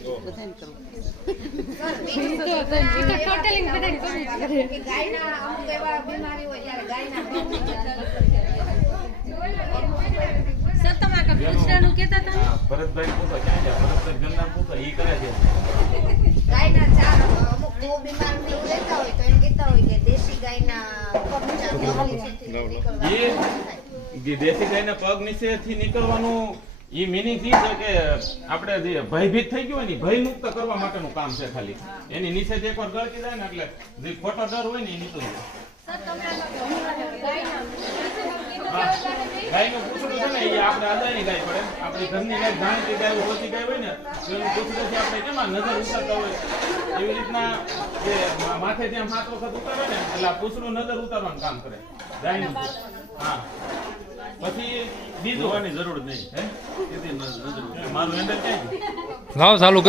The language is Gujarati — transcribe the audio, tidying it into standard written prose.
બધાને કરવું. ગાયના અમુક એવા બીમારી હોય ત્યારે ગાયના સર તમારા પૂછડાનું કહેતા હતા ને? ભરતભાઈ પૂછો ક્યાં છે? ભરતભાઈ ગંગા પૂછો ઈ કરે છે. ગાયના ચાર અમુક બહુ બીમાર ને એવું રહેતા હોય તો એમ કહેતા હોય કે દેશી ગાયના દેશી ગાયના પગ નીચેથી નીકળવાનું ઈ મિનિંગ ઈ છે કે આપણે જે ભયભીત થઈ ગયું હોય ને ભય મુક્ત કરવા માટેનું કામ છે ખાલી. એની નીચે જે એકવાર ગળકી જાય ને એટલે જે ખોટો ડર હોય ને એ નીકળી જાય. ગાયનું પૂછડું છે ને એ આપણે આદાયની ગાય પડે. આપણી ઘરની ગાય જાણીતી ગાય ઓછી ગાય હોય ને તો એનું પૂછડું આપણે કેમાં નજર ઉતારતા હોય એવી રીતના જે માથે જેમ 7 વખત ઉતારે ને એટલે આ પૂછડું નજર ઉતારવાનું કામ કરે ગાયનું. હા પછી બીજું જરૂર નહીં હે મારું હેન્ડલ ક્યાં લાવ ચાલુ